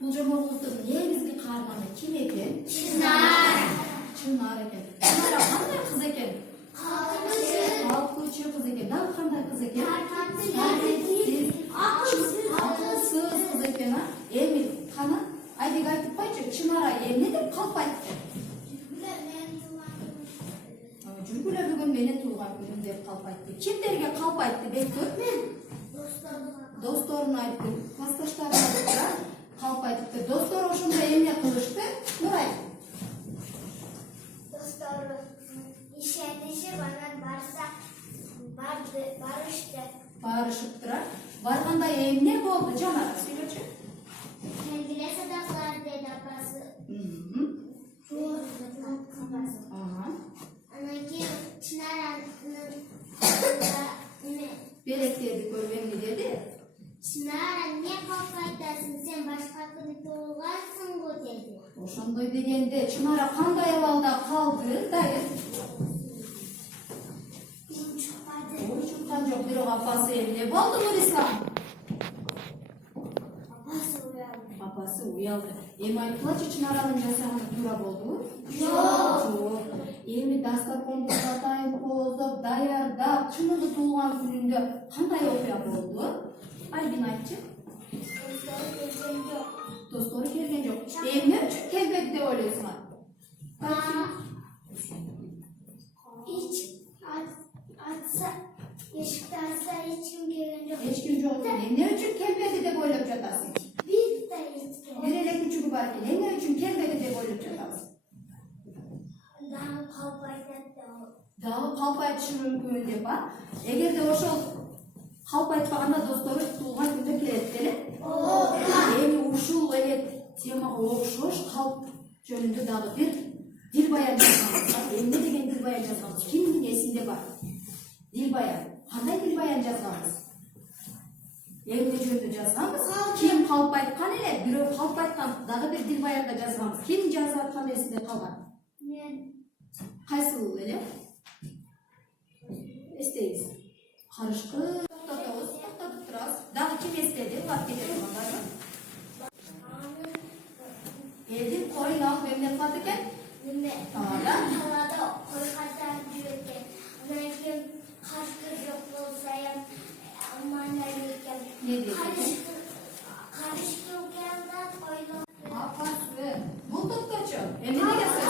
Бұл жомоғыздың негізгі қаһарманы кім екен? Чынар. Чынар екен. Чынар қандай қыз екен? Қалқушы қыз екен. Дағы қандай қыз екен? Ақылсыз қыз екен. Емил, қана Айбек айтып қойшы, Чынара не деп қалып айтты? Жүргілі бүгін менен туылған күнім деп қалып айтты. Кімдерге қалып айтты? Беккөр? Досторын айтты, классташтарын айтты, қалып айтты. Достор ошонда эмне кылышты? Нурай. Достору ишенишип анан барышты. Барышыптыра. Барганда эмне болду? Жанар, сүйлөчү. Келгиле садактар деди апасы. Анан кийин Чынаранын Белектерди көргөнү деди. Чынара, эмне калп айтасың, сен башка күнү туулгансың го деди. Ошондой дегенде Чынара кандай абалда калды? Дайыр. Ой, чуккан жок, бирок апасы эмне болду Нурислам? Апасы уялды. Эми айтпачы, Чынаранын жасаганы туура болдубу? Жок. Эми дастарконду катайып кооздоп, даярдап, Чынарды туулган күнүндө кандай окуя болду? Айбин айтчы. Достору келген жок. Эмне үчүн келбеди деп ойлойсуңар? Эшикти ачса эч ким келген жок. Эч ким жок. Эмне үчүн келбеди деп ойлоп жатасың? Бир да эч ким. Бир эле күчүгү бар экен. Эмне үчүн келбеди деп ойлоп жатабыз? Дагы калп айтат да. Дагы калп айтышы мүмкүн деп а? Эгерде ошол калп айтпаганда достору туулган күндө келет беле? Эми ушул эле темага окшош калп жөнүндө дагы бир дилбаян жазганбыз. Эмне деген дилбаян жазганбыз? Кимдин эсинде бар? Дилбаян. Кандай дилбаян жазганбыз? Эмне жөнүндө жазганбыз? Ким калп айткан эле? Бирөө калп айткан дагы бир дилбаянда жазганбыз. Ким жазып аткан эсинде калган? Мен. Кайсыл эле? Эстейбиз. Карышкы токтотобуз, токтотуп турабыз. Дагы ким эстеди? Улап кете тургандарбы? Элдин коюн алып эмне кылат экен? Талада кой катарып жүрөт экен. Анан кийин карышкы жок болсо амандай экен. Не дейт? Карышкы келген койдо. Апасы. Бул токточу. Эмне деген сөз?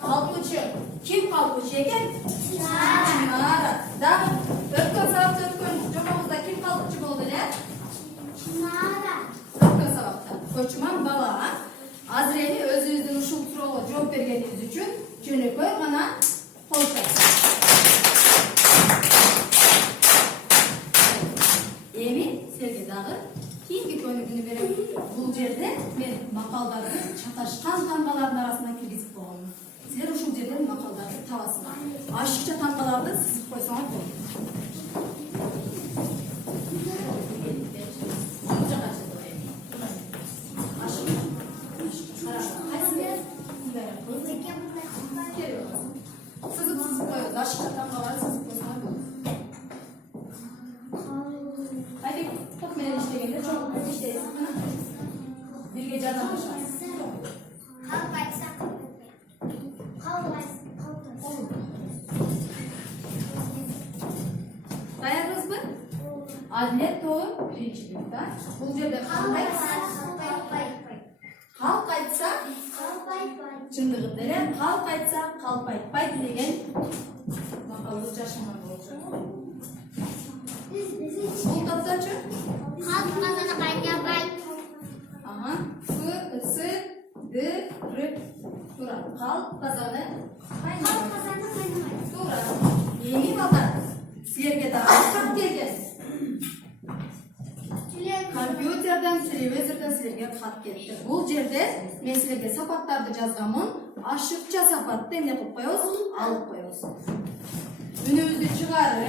Калпычы. Ким калпычы экен? Чынара. Дагы өткөн сабакта өткөн жомогубузда ким калпычы болду эле? Чынара. Өткөн сабакта. Көчман бала. Азыр эми өзүбүздүн ушул суроого жооп бергенибиз үчүн жөнөкөй гана кол чапсак. Эми силерге дагы кийинки көнүгүүнү берем. Бул жерде мен макалдарды чаташкан таңбалардын арасына киргизип койгонмун. Силер ушул жерден макалдарды табасыңар. Ашыкча таңбаларды сызып койсоңор болот. Сызып коебуз. Ашыкча таңбаларды сызып койсоңор болот. Айбек топ менен иштегенде чоң иштейсиз. Бирге жардамдашабыз. Калп айтса Даярбызбы? Адилет тобу биринчи бөлүктө. Бул жерде калп айтса, чындыгы деле калп айтса, калп айтпайт деген макалды жашаган болчу. Бул топточу? Калп казаны кайнабайт. С, Ц, Д, Р. Туура. Калп казаны кайнабайт. Туура. Эми балдар, силерге дагы кат келген. Компьютерден, телевизордон силерге кат келди. Бул жерде мен силерге сапаттарды жазганмын. Ашыкча сапатты эмне кылып коебуз? Алып коебуз. Үнүбүздү чыгарып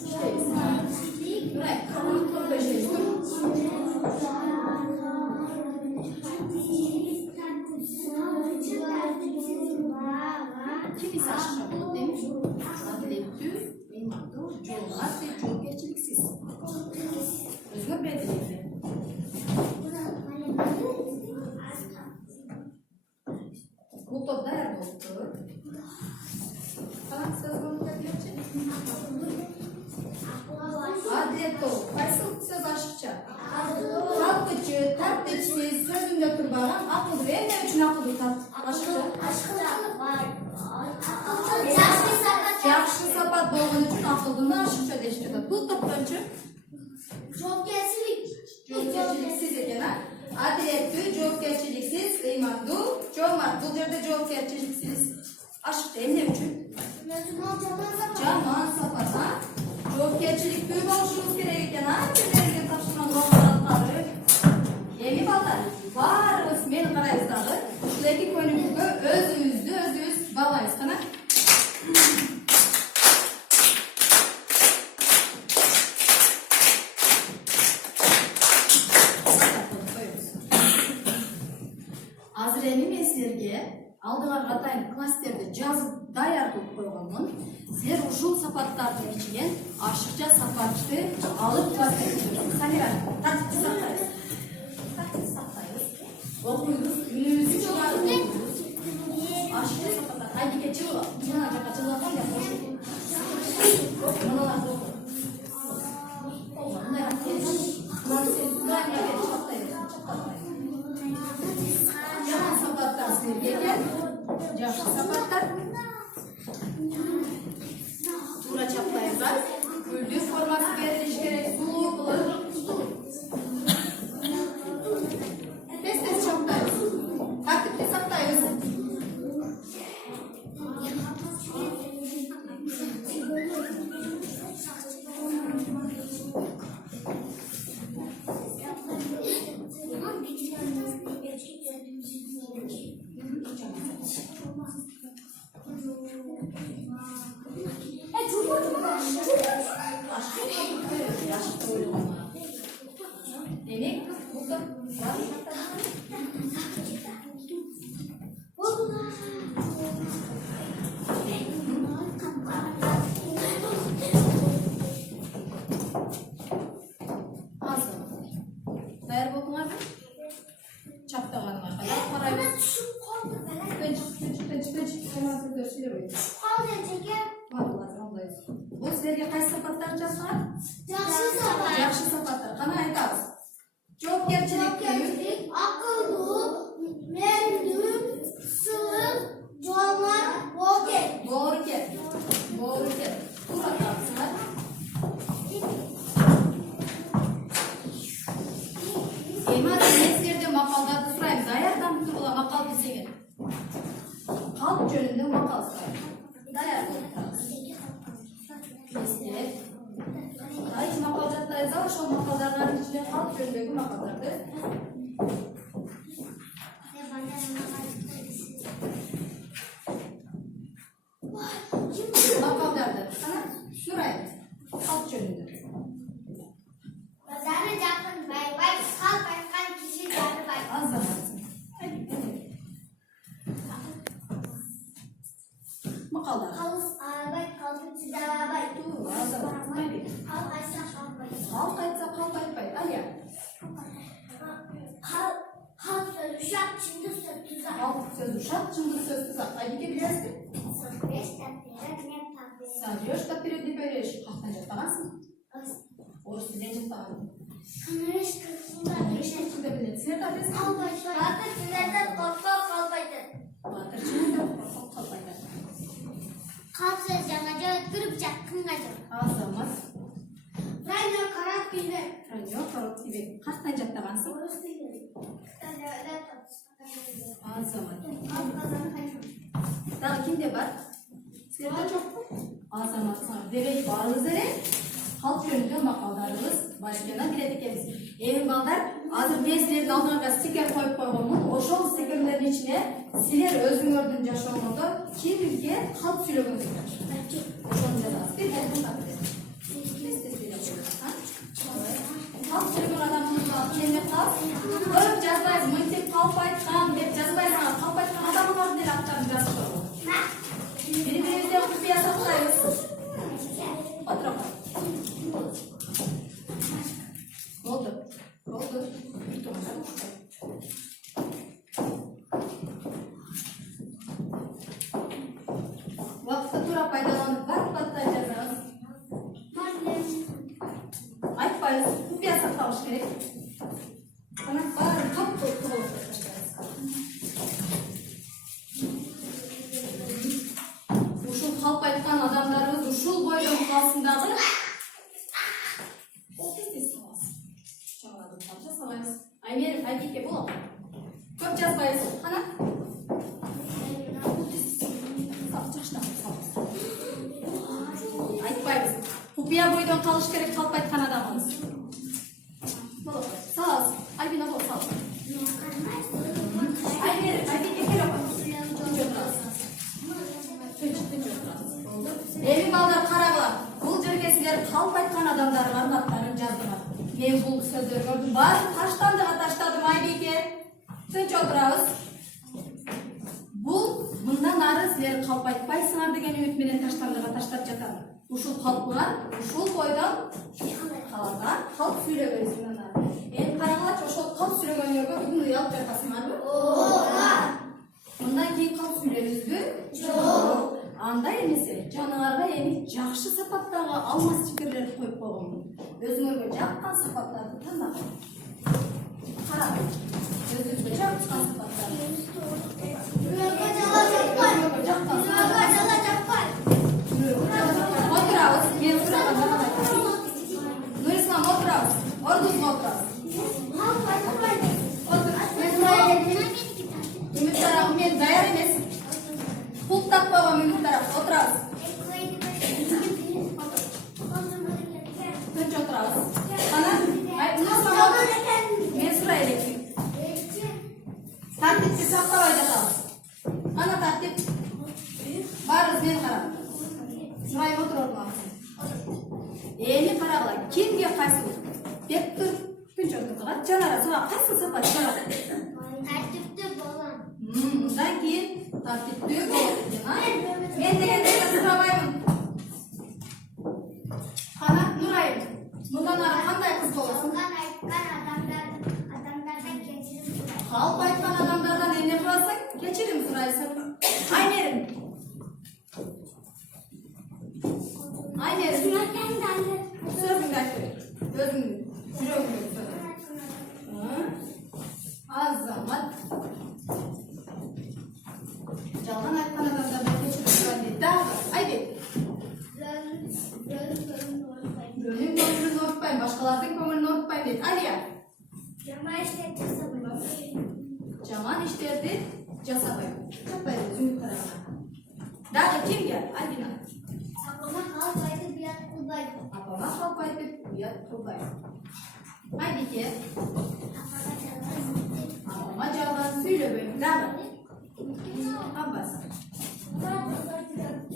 иштейбиз. Нурай, камын көрбөй иштейбиз. Кимиси ашыкча болот дейм? Адилеттүү, ыймандуу, жоолгат, жоопкерчиликсиз. Өзгөрбөйт. Adilеттүү. Кайсы сөз ашыкча? Талкычы, тартипсиз, сөзүндө турбаган, акылдуу. Эмне үчүн акылдуу ашыкча? Жакшы сапат болгон үчүн акылдууну ашыкча дешип жатат. Бул топтончу жоопкерчиликсиз экен, а? Адилеттүү, жоопкерчиликсиз, ыймандуу, жоомарт. Бул жерде жоопкерчиликсиз ашыкча эмне үчүн? Жаман сапат, а? Жоопкерчиликтүү болушубуз керек экен, а? Силерге тапшырган балдар. Эми балдар, баарыбыз мени карайбыз дагы. Ушул эки көйнөккө өзүбүз баалайбыз кана. Азыр эми мен силерге алдыңарга атайын класстерди жазып даяр кылып койгонмун. Силер ушул сапаттардын ичинен ашыкча сапатты алып класстер өтөсүңүз. Самира, тартипти сактайбыз. Окуйбуз, үнүбүздү чыгарып окуйбуз. Ашыкча сапаттар кайдыке чыгып, мына жака чыгылган деп кошу. Мыналарды оку. Мындай жаман сапаттар силерге экен, жакшы сапаттар. Туура чаппайбыз, гүлдү формасы берилиш керек, сулуу кылып. Тез чаппайбыз, тартипти сактайбыз. Demek burada dayar bolduңар бе? Чаптаганга кадar карайбыз. Бул силерге кайсы сапаттарды жазган? Жакшы сапаттар. Кана айтабыз. Жоопкерчилик, акылдуу, мээримдүү, сылым, жоомарт, боокер. Doğru kel. Tуура айтабыздар. Эми мен силерден макалдарды сурайм. Даярдан тургула макал билсеңер. Калп жөнүндө макал сурайм. Даяр болуп турабыз. Кайсы макал жаттайбыз, ошол макалдардын ичинен калп жөнүндөгү макалдарды. Макалдарды кана сурайм. Калп жөнүндө. Базары жакын байбай, калп айткан киши жарыбай. Азаматсың. Макалдар. Калыс аабай, калпы чыдабай. Азаматсың. Калп айтса калпай. Калп айтса калп айтпайт. Алия. Калп сөз ушак, чынды сөз тузак. Калп сөз ушак, чынды сөз тузак. Айдике билесизби? Садёш да вперед не берешь. Каяктан жаттагансың? Орус тилинен жаттаган. Кыныш кырсында билет. Силер да билесиңер? калп айтпайт. Батыр чынардан коркок калп айтат. Батыр чынында коркок калп айтат. Калп сөз жаңа жол өткөрүп жакынга жол. Азамат. Райнер карап билбек. Жок, кийбек. Каяктан жаттагансың? Орус тили. Азамат. Дагы кимде бар? Силерде жокпу? Азамат. Демек баарыбыз эле калп жөнүндө макалдарыбыз бар экенин билет экенбиз. Эми балдар, азыр мен силердин алдыңарга стикер коюп койгонмун. Ошол стикерлердин ичине силер өзүңөрдүн жашооңузда кимге калп сүйлөгөнсүңөр? Ошону жазасыз. Бир калп сүйлөгөн адамыңызга келмек калп. Көрүп жазбайсыз, мынтип калп айткан деп жазбайсыз. Калп айткан адамыңардын эле аттарын жазып койгон. Бири-бирибизден купуя сактайбыз. Отура кой. Болду. Убакытты туура пайдаланып, бат-баттай жазабыз. Құпия сақтауыш керек. Ана барын топ-топ таштайсыз. Ушул қалып айтқан адамдарыбыз ушул бойдон классындагы Аймер, Айбике болот. Көп жазбайсыз. Қана? Айтпайбыз. Құпия бойдон қалыш керек қалып айтқан адамымыз. Болот. Саласыз. Айбина бол, сал. Аймер, Айбике келе қой. Эми балдар карагыла. Бул жерге силер қалып айтқан адамдардын аттарын жаздыңар. Мен бұл сөздердің барын таштадым Айбике. Тынч отырабыз. Бұл мындан ары силер қалып айтпайсыңар деген үміт менен таштап жатам. Ушул қалпыңар, ушул бойдан қалардан қалып сүйлөгөнсүңөр. Эми караңлачы, ошол қалып сүйлөгөндөргө бүгүн уялып жатасыңарбы? Ооба. Мындан кийин қалып сүйлөйбүзбү? Жок. Андай эмесе, жаныңарга эми жакшы сапаттагы алмас пикирлерди коюп койгонмун. Өзүңөргө жаккан сапаттарды тандагыла. Караңыз. Өзүңөргө жаккан сапаттарды. Отурабыз. Мен сураганда айтам. Нурислам, отурабыз. Ордуңузга отурабыз. Үмүттарагы мен даяр эмес. Пулт таппаган үмүттарагы отурабыз. Тынч отурабыз. Кана? Мен сурай элекмин. Тартипти сактабай жатабыз. Ана тартип. Баарыбыз мен карап. Сурайып отурабыз. Эми карагыла, кимге кайсы? Деп тур. Тынч отургула. Жанара суга кайсы сапат жарат? Тартиптүү болом. Мындан кийин тартиптүү болот экен, а? Мен дегендерге сурабаймын. Кана, Нурайым, мындан ары кандай кыз болосуң? Калп айткан адамдардан эмне кыласың? Кечирим сурайсың. Айнерим. Сөзүңдү айтып бер. Өзүңдү, жүрөгүңдү сөз. Азамат. Жалган айткан адамдардан кечирим сурайм дейт. Дагы, Айбек. Бирөөнүн көңүлүн оорутпайм, башкалардын көңүлүн оорутпайм дейт. Алия. Жаман иштерди жасабайм. Жатпайбыз үмүт караганда. Дагы кимге? Альбина. Апама калп айтып уят кылбайм. Апама калп айтып уят кылбайм. Айбике. Апама жалган сүйлөбөйм. Дагы. Аббас.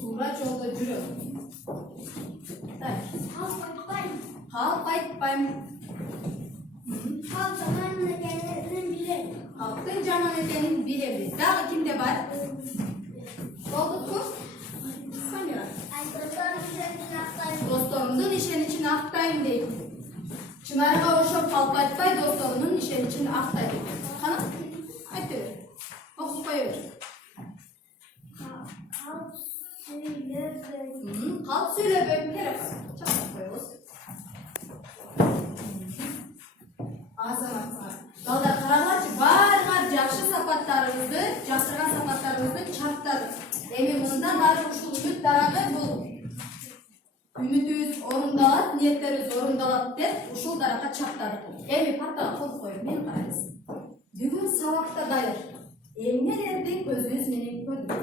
Туура жолдо жүрөм. Калп айтпайм. Халктын жаман экенин билебиз. Дагы кимде бар? Болдуппу? Самира. Досторумдун ишеничин актайм дейт. Чынарга ошо калп айтпай досторунун ишеничин актайт. Кана? Айта бер. Окуп кое бер. Калп сүйлөбөйм керек. Чактап коебуз. Азамат. Балдар карагылачы, баарыңар жакшы сапаттарыңызды, жактырган сапаттарыңызды чарттадык. Эми мындан ары ушул үмүт дарагы бул үмүтүбүз орундалат, ниеттерибиз орундалат деп ушул даракка чарттадык. Эми партага кол коюп мен карайбыз. Бүгүн сабакта дайыр. Эмнелерди көзүбүз менен көрдүк?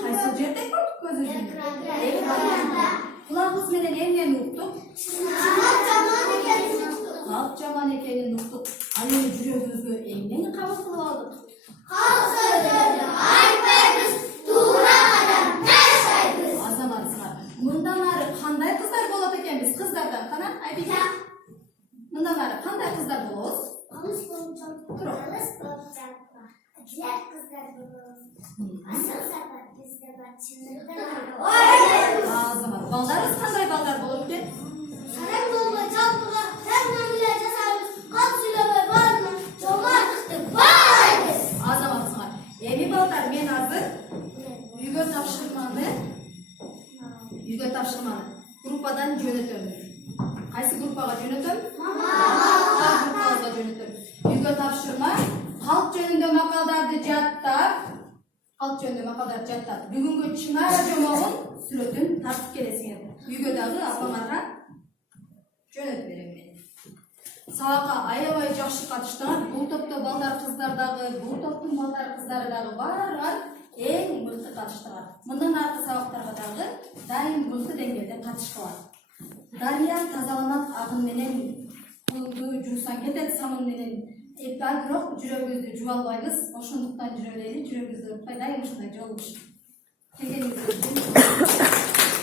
Кайсы жерде көрдүк көзүбүз? Кулагыбыз менен эмнени уктук? Калп жаман экенин уктук. Ал эми жүрөгүбүзгө эмнени кабыл кылып алдык? Калп сөздөрдү айтпайбыз, туура кадам таштайбыз. Азаматсыңар, мындан ары кандай кыздар болот экенбиз? Кыздардан кана, Айбике. Мындан ары кандай кыздар болобуз? Азамат, балдарыбыз кандай балдар болот экен? Сарай болбой жалпыга жаманлык жасайбыз. Калп сүйлөбөй баарына жомарттыкты баалайбыз. Азаматсыңар, эми балдар мен азыр үйгө тапшырманы группадан жөнөтөм. Кайсы группага жөнөтөм? А группага жөнөтөм. Үйгө тапшырма. Калк жөнүндө макалдарды жаттап. Бүгүнгү чынара жомогун сүрөтүн тартып келесиңер. Үйгө дагы апаңарга жөнөтүп берем мен. Сабакка аябай жакшы катыштыңар. Бул топто балдар кыздар дагы, бул топтун балдары кыздары дагы баарыгар эң мыкты катыштыңар. Мындан аркы сабактарга дагы дайым мыкты деңгээлде катышкыла. Дарыя тазаланат агын менен кулду жуусаң кетет, самын менен бирок жүрөгүбүздү жуа албайбыз. Ошондуктан жүрө элели, жүрөгүбүздү урутпай дайым ушундай жолугуш. Келгениңиз үчүн